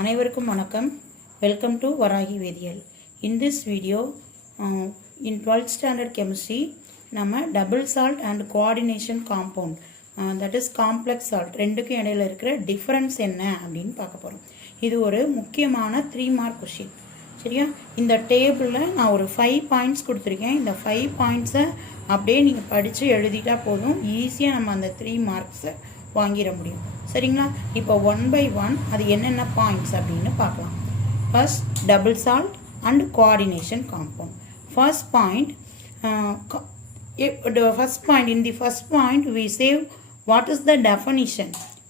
அனைவருக்கும் வணக்கம். Welcome to Varahi வேதியியல். In this video, in 12th standard chemistry, நம்ம double salt and coordination compound, that is complex salt, ரெண்டுக்கும் இடையில இருக்கிற டிஃபரன்ஸ் என்ன அப்படின்னு பார்க்க போகிறோம். இது ஒரு முக்கியமான 3 mark கொஷின். சரியா? இந்த டேபிளில் நான் ஒரு 5 பாயிண்ட்ஸ் கொடுத்துருக்கேன். இந்த 5 பாயிண்ட்ஸை அப்படியே நீங்கள் படித்து எழுதிட்டா போதும், ஈஸியாக நம்ம அந்த 3 மார்க்ஸை வாங்கிட முடியும். சரிங்களா? இப்போ 1 by 1 அது என்னென்ன பாயிண்ட்ஸ் அப்படின்னு பார்க்கலாம். First double salt and coordination compound. First point, in the first point we say what is the definition,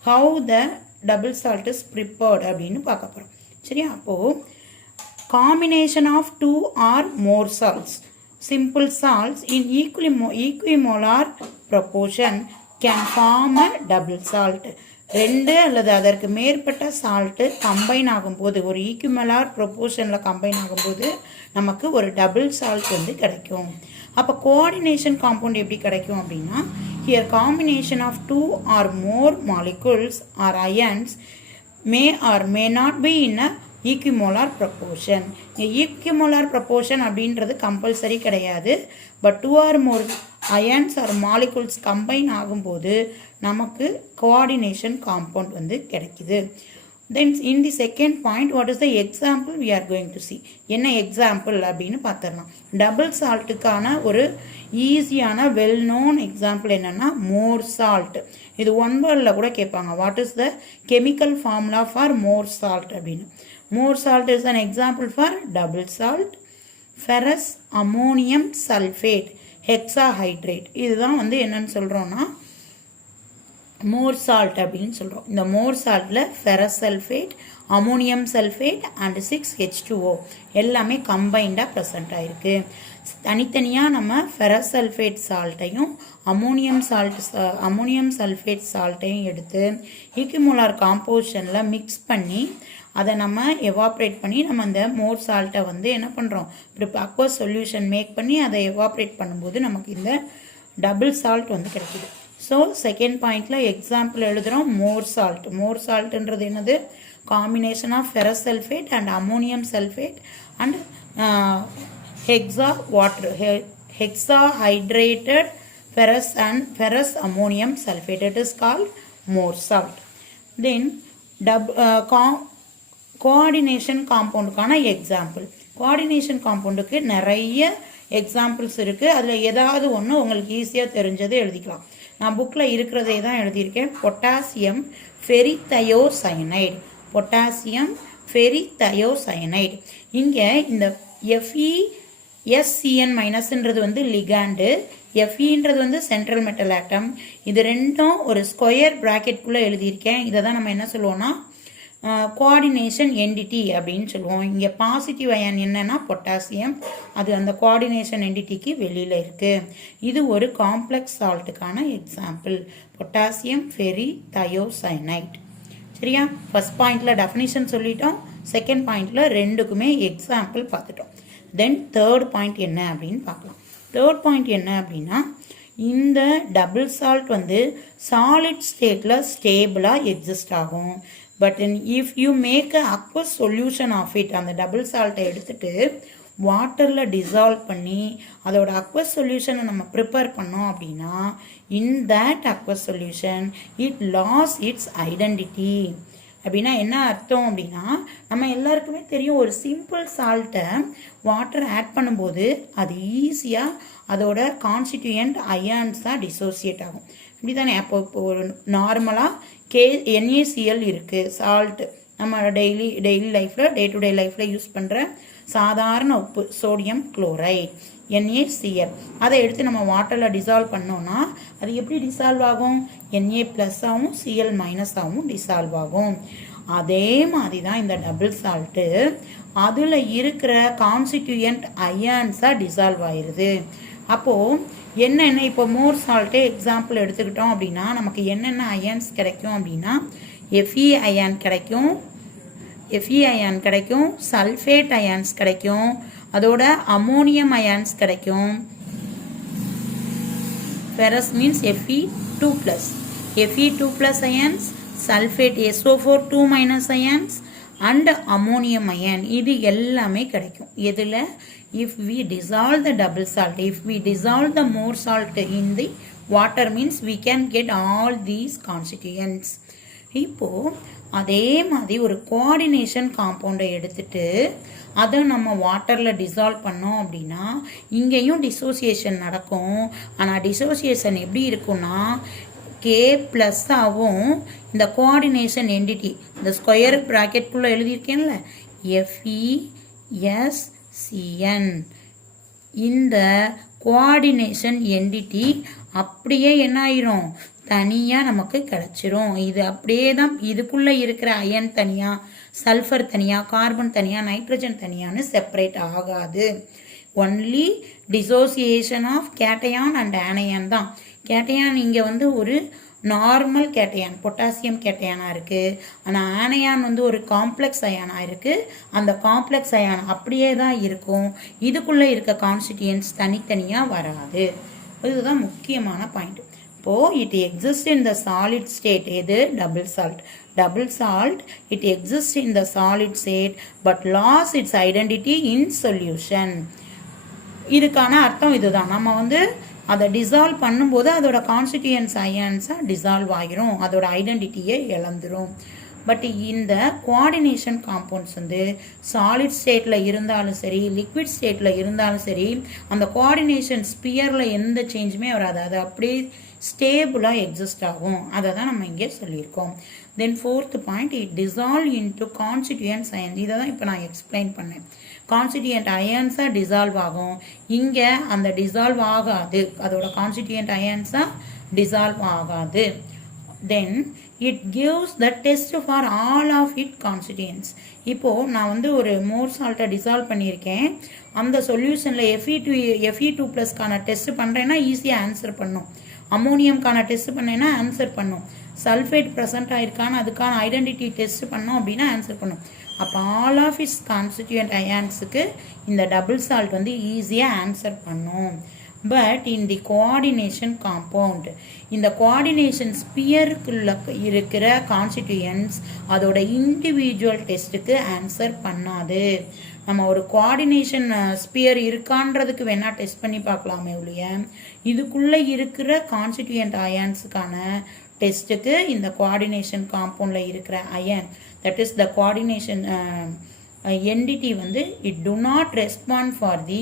how the double salt is prepared அப்படின்னு பார்க்க போகிறோம். சரியா? அப்போது combination of 2 or more salts, simple salts in equimolar proportion can form a double salt. ரெண்டு அல்லது அதற்கு மேற்பட்ட salt combine ஆகும்போது, ஒரு ஈக்குவலார் ப்ரொப்போர்ஷனில் கம்பைன் ஆகும்போது நமக்கு ஒரு டபுள் சால்ட் வந்து கிடைக்கும். அப்போ கோஆர்டினேஷன் காம்பவுண்ட் எப்படி கிடைக்கும் அப்படின்னா, here combination of 2 or more molecules or ions may or may not be in a equimolar proportion. Equimolar proportion அப்படின்றது கம்பல்சரி கிடையாது. But 2 or more ions or molecules combine ஆகும்போது நமக்கு கோஆர்டினேஷன் காம்பவுண்ட் வந்து கிடைக்குது. Then in the second point, what is the example we are going to see. என்ன example அப்படின்னு பார்த்துடலாம். Double சால்ட்டுக்கான ஒரு ஈஸியான வெல் நோன் எக்ஸாம்பிள் என்னென்னா மோர் சால்ட். இது 1 வேர்டில் கூட கேட்பாங்க, what is the chemical formula for Mohr salt அப்படின்னு. Mohr salt is an example for double salt, ferrous ammonium sulphate, hexahydrate. இதுதான் வந்து என்னன்னு சொல்கிறோன்னா மோர் சால்ட் அப்படின்னு சொல்கிறோம். இந்த மோர் சால்ட்டில் ferrous sulphate, ammonium sulphate and 6H2O எல்லாமே கம்பைண்டாக ப்ரெசண்ட் ஆகிருக்கு. தனித்தனியாக நம்ம ஃபெரஸ் சல்ஃபேட் சால்ட்டையும் அமோனியம் சல்ஃபேட் சால்ட்டையும் எடுத்து ஈக்குவலார் காம்போசிஷனில் மிக்ஸ் பண்ணி அதை நம்ம எவாப்ரேட் பண்ணி நம்ம அந்த மோர் சால்ட்டை வந்து என்ன பண்ணுறோம், இப்போ அக்வஸ் சொல்யூஷன் மேக் பண்ணி அதை எவாப்ரேட் பண்ணும்போது நமக்கு இந்த டபுள் சால்ட் வந்து கிடைக்கிது. ஸோ செகண்ட் பாயிண்டில் எக்ஸாம்பிள் எழுதுகிறோம் மோர் சால்ட். மோர் சால்ட்டுன்றது என்னது, combination of ferrous sulphate and ammonium sulphate and hexahydrated ferrous ammonium sulfate. It is called more salt. Then coordination காம்பவுண்டுக்கான எக்ஸாம்பிள். கோஆர்டினேஷன் காம்பவுண்டுக்கு நிறைய எக்ஸாம்பிள்ஸ் இருக்குது. அதில் ஏதாவது ஒன்று உங்களுக்கு ஈஸியாக தெரிஞ்சது எழுதிக்கலாம். நான் புக்கில் இருக்கிறதே தான் எழுதியிருக்கேன். Potassium ferrithiocyanide, potassium ferrithiocyanide. இங்கே இந்த FeSCN மைனஸ்ன்றது வந்து லிகாண்டு, Feன்றது வந்து சென்ட்ரல் மெட்டல் ஆட்டம். இது ரெண்டும் ஒரு ஸ்கொயர் ப்ராக்கெட்குள்ளே எழுதியிருக்கேன். இதை தான் நம்ம என்ன சொல்லுவோம்னா கோஆர்டினேஷன் என்டிட்டி அப்படின்னு சொல்லுவோம். இங்கே பாசிட்டிவ் அயன் என்னன்னா பொட்டாசியம், அது அந்த கோஆர்டினேஷன் என்டிட்டிக்கு வெளியில் இருக்குது. இது ஒரு காம்ப்ளெக்ஸ் சால்ட்டுக்கான எக்ஸாம்பிள், பொட்டாசியம் ஃபெரித்தயோசயனைட். சரியா? ஃபர்ஸ்ட் பாயிண்டில் டெஃபினிஷன் சொல்லிட்டோம், செகண்ட் பாயிண்டில் ரெண்டுக்குமே எக்ஸாம்பிள் பார்த்துட்டோம். தென் தேர்ட் பாயிண்ட் என்ன அப்படின்னு பார்க்கலாம். தேர்ட் பாயிண்ட் என்ன அப்படின்னா, இந்த டபுள் சால்ட் வந்து சாலிட் ஸ்டேட்டில் ஸ்டேபிளாக எக்ஸிஸ்ட் ஆகும். But if you make a aqueous solution of it, அந்த டபுள் சால்ட்டை எடுத்துகிட்டு வாட்டரில் டிசால்வ் பண்ணி அதோட அக்வஸ் சொல்யூஷனை நம்ம ப்ரிப்பேர் பண்ணோம் அப்படின்னா, in that aqueous solution it loss its identity. அப்படின்னா என்ன அர்த்தம் அப்படின்னா, நம்ம எல்லாருக்குமே தெரியும், ஒரு சிம்பிள் சால்ட்டை வாட்டர் ஆட் பண்ணும்போது அது ஈஸியாக அதோட கான்ஸ்டிடியூயன்ட் அயான்ஸாக டிசோசியேட் ஆகும். இப்படி தானே? இப்போ ஒரு நார்மலாக NaCl இருக்குது, சால்ட்டு நம்ம டெய்லி லைஃப்பில் டே டு டே லைஃப்பில் யூஸ் பண்ணுற சாதாரண உப்பு, சோடியம் குளோரைட் NaCl. அதை எடுத்து நம்ம வாட்டரில் டிசால்வ் பண்ணோன்னா அது எப்படி டிசால்வ் ஆகும், Na+ஆகவும் Cl- டிசால்வ் ஆகும். அதே மாதிரி தான் இந்த டபுள் சால்ட்டு அதில் இருக்கிற கான்ஸ்டிடியூயன்ட் அயான்ஸாக டிசால்வ் ஆயிடுது. அப்போது என்னென்ன, இப்போ மோர் சால்ட்டே எக்ஸாம்பிள் எடுத்துக்கிட்டோம் அப்படின்னா நமக்கு என்னென்ன அயான்ஸ் கிடைக்கும் அப்படின்னா, Fe அயான் கிடைக்கும், சல்ஃபேட் அயான்ஸ் கிடைக்கும், அதோட அமோனியம் அயான்ஸ் கிடைக்கும். Ferrous means Fe2+, Fe2+ ions, sulfate SO4 2- ions, and ammonium ion இது எல்லாமே கிடைக்கும். எதில்? if we dissolve the double salt, if we dissolve the more salt in the water means we can get all these constituents. இப்போ அதே மாதிரி ஒரு coordination காம்பவுண்டை எடுத்துட்டு அதை நம்ம வாட்டரில் டிசால்வ் பண்ணோம் அப்படின்னா இங்கேயும் டிசோசியேஷன் நடக்கும். ஆனால் டிசோசியேஷன் எப்படி இருக்குன்னா K ப்ளஸ் ஆகும். இந்த கோஆர்டினேஷன் என்டிட்டி இந்த ஸ்கொயர் ப்ராக்கெட்குள்ளே எழுதியிருக்கேன்ல FeSCN இந்த கோஆர்டினேஷன் என்டிட்டி அப்படியே என்ன ஆயிரும்? தனியாக நமக்கு கிடச்சிரும். இது அப்படியே தான் இதுக்குள்ளே இருக்கிற அயன் தனியாக, சல்ஃபர் தனியாக, கார்பன் தனியாக, நைட்ரஜன் தனியான்னு செப்பரேட் ஆகாது. Only dissociation of cation and anion தான். கேட்டையான் இங்கே வந்து ஒரு நார்மல் கேட்டையான் பொட்டாசியம் கேட்டையானாக இருக்குது. ஆனால் ஆனையான் வந்து ஒரு காம்ப்ளெக்ஸ் அயானாக இருக்குது. அந்த காம்ப்ளெக்ஸ் அயான் அப்படியே தான் இருக்கும். இதுக்குள்ளே இருக்க கான்ஸ்டிடியன்ட்ஸ் தனித்தனியாக வராது. இதுதான் முக்கியமான பாயிண்ட். இப்போது it exist in the solid state. எது? Double salt. Double salt it exist in the solid state but loss its identity in solution. இதுக்கான அர்த்தம் இதுதான். நம்ம வந்து அதை டிசால்வ் பண்ணும்போது அதோட கான்ஸ்டிடியூயன்ட்ஸ் அயன்ஸாக டிசால்வ் ஆகிரும், அதோட ஐடென்டிட்டியை இழந்துரும். பட் இந்த கோஆர்டினேஷன் காம்பவுண்ட்ஸ் வந்து சாலிட் ஸ்டேட்டில் இருந்தாலும் சரி, லிக்விட் ஸ்டேட்டில் இருந்தாலும் சரி, அந்த கோஆர்டினேஷன் ஸ்பியரில் எந்த சேஞ்சுமே வராது. அது அப்படியே ஸ்டேபிளாக எக்ஸிஸ்ட் ஆகும். அதை தான் நம்ம இங்கே சொல்லியிருக்கோம். Then fourth point, it dissolve into constituents ions. இதை தான் இப்போ நான் எக்ஸ்பிளைன் பண்ணேன். கான்ஸ்டிடியூயன்ட் அயன்ஸாக டிசால்வ் ஆகும். இங்கே அந்த டிசால்வ் ஆகாது, அதோட கான்ஸ்டிடியூயன்ட் அயன்ஸாக டிசால்வ் ஆகாது. Then it gives the test for all of it constituents. இப்போது நான் வந்து ஒரு மோர் சால்ட்டை டிசால்வ் பண்ணியிருக்கேன். அந்த சொல்யூஷனில் Fe2+க்கான டெஸ்ட் பண்ணுறேன்னா ஈஸியாக ஆன்சர் பண்ணும். அமோனியம்கான டெஸ்ட் பண்ணேன்னா ஆன்சர் பண்ணும். சல்ஃபேட் ப்ரெசென்ட் ஆகிருக்கான்னு அதுக்கான ஐடென்டிட்டி டெஸ்ட் பண்ணோம் அப்படின்னா ஆன்சர் பண்ணும். அப்போ ஆல் ஆஃப் இட்ஸ் கான்ஸ்டிடியூயன்ட் அயான்ஸுக்கு இந்த டபுள் சால்ட் வந்து ஈஸியாக ஆன்சர் பண்ணும். But in the coordination compound, இந்த கோஆர்டினேஷன் ஸ்பியருக்குள்ள இருக்கிற கான்ஸ்டிடியூயன்ட்ஸ் அதோட இண்டிவிஜுவல் டெஸ்ட்டுக்கு ஆன்சர் பண்ணாது. நம்ம ஒரு கோஆர்டினேஷன் ஸ்பியர் இருக்கான்றதுக்கு வேணால் டெஸ்ட் பண்ணி பார்க்கலாமே ஒழிய இதுக்குள்ளே இருக்கிற கான்ஸ்டிடியூயன்ட் அயான்ஸுக்கான டெஸ்ட்டுக்கு இந்த கோஆர்டினேஷன் காம்பவுண்டில் இருக்கிற ion, that is the coordination entity வந்து it do not respond for the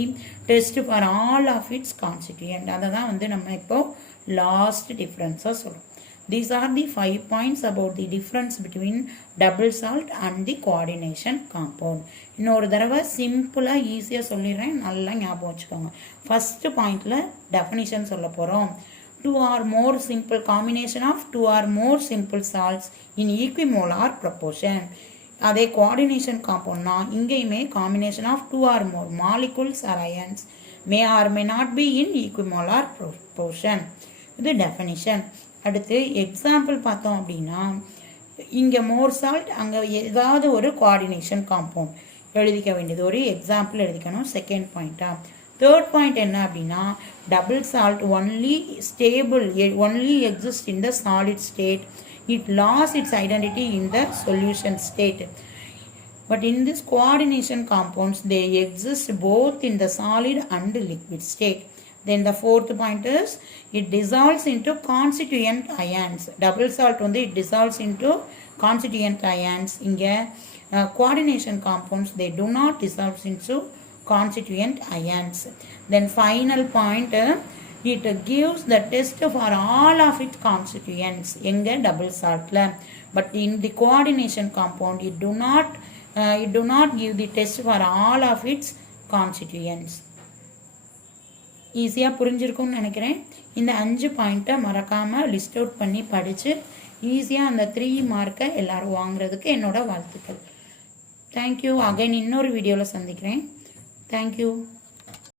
test for all of its constituent. அதை தான் வந்து நம்ம இப்போ லாஸ்ட் டிஃப்ரென்ஸாக சொல்கிறோம். These are the 5 points about the difference between double salt and the coordination compound. இன்னொரு தடவை சிம்பிளாக ஈஸியாக சொல்லிடுறேன், நல்லா ஞாபகம் வச்சுக்கோங்க. ஃபஸ்ட்டு பாயிண்டில் டெஃபினிஷன் சொல்ல போகிறோம். 2 or more simple combination of 2 or more simple salts in equimolar proportion. அதே கோஆர்டினேஷன் காம்பவுண்ட்னா இங்கேயுமே combination of 2 or more molecules or ions may or may not be in equimolar proportion. இது டெஃபினிஷன். அடுத்து example பார்த்தோம் அப்படின்னா இங்கே மோர் salt, அங்கே ஏதாவது ஒரு கோஆர்டினேஷன் காம்பவுண்ட் எழுதிக்க வேண்டியது, ஒரு எக்ஸாம்பிள் எழுதிக்கணும். செகண்ட் பாயிண்ட்டா. தேர்ட் பாயிண்ட் என்ன அப்படின்னா double salt only stable, only exist in the solid state. It lost its identity in the solution state. But in this coordination compounds, they exist both in the solid and liquid state. Then the fourth point is, it dissolves into constituent ions. Double salt வந்து it dissolves into constituent ions. இங்கே coordination compounds, they do not dissolve into constituent ions. Then final point, it gives the test for all of its constituents எங்க double saltல. But in the coordination compound it do not give the test for all of its constituents. ஈஸியாக புரிஞ்சிருக்கும்னு நினைக்கிறேன். இந்த 5 பாயிண்ட்டை மறக்காமல் list out பண்ணி படித்து ஈஸியாக அந்த 3 மார்க்கை எல்லோரும் வாங்குறதுக்கு என்னோட வாழ்த்துக்கள். தேங்க்யூ. அகைன் இன்னொரு வீடியோவில் சந்திக்கிறேன். தேங்க்யூ.